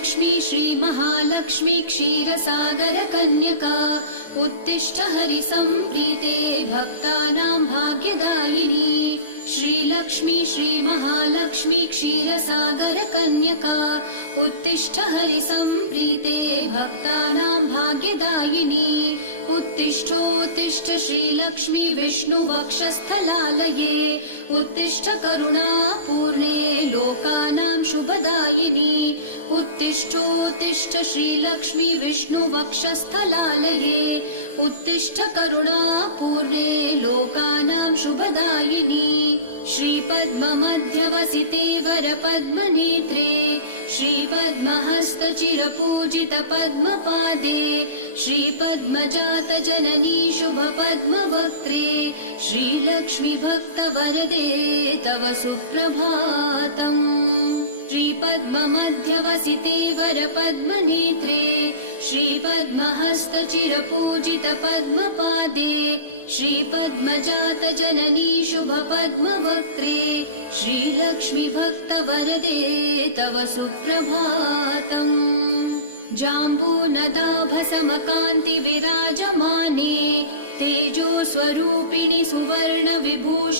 श्रीलक्ष्मी श्रीमहालक्ष्मी क्षीरसागर कन्यका उत्तिष्ठ हरिसम्प्रीते भक्तानां भाग्यदायिनी। श्रीलक्ष्मी श्रीमहालक्ष्मी क्षीरसागर कन्यका उत्तिष्ठ हरिसम्प्रीते भक्तानां भाग्यदायिनी। उत्तिष्ठोत्तिष्ठ श्रीलक्ष्मी विष्णुवक्षस्थलालये उत्तिष्ठ करुणापूर्णे लोकानां शुभदायिनी। उत्तिष्ठोत्तिष्ठ श्रीलक्ष्मी विष्णुवक्षस्थलालये उत्तिष्ठ करुणापूर्णे लोकानां शुभदायिनी। श्रीपद्ममध्यवसिते वरपद्मनेत्रे श्रीपद्महस्तचिरपूजित पद्मपादे श्रीपद्मजातजननी शुभपद्मवक्त्रे श्रीलक्ष्मी भक्तवरदे तव सुप्रभातम्। श्रीपद्ममध्यवसिते वरपद्मनेत्रे श्रीपद्महस्तचिरपूजित पद्मपादे श्रीपद्मजातजननी शुभपद्मवक्त्रे श्रीलक्ष्मी भक्तवरदे तव सुप्रभातम्। जाम्बूनदाभसमकान्ति विराजमाने तेजो स्वरूपिणि सुवर्ण विभूषिते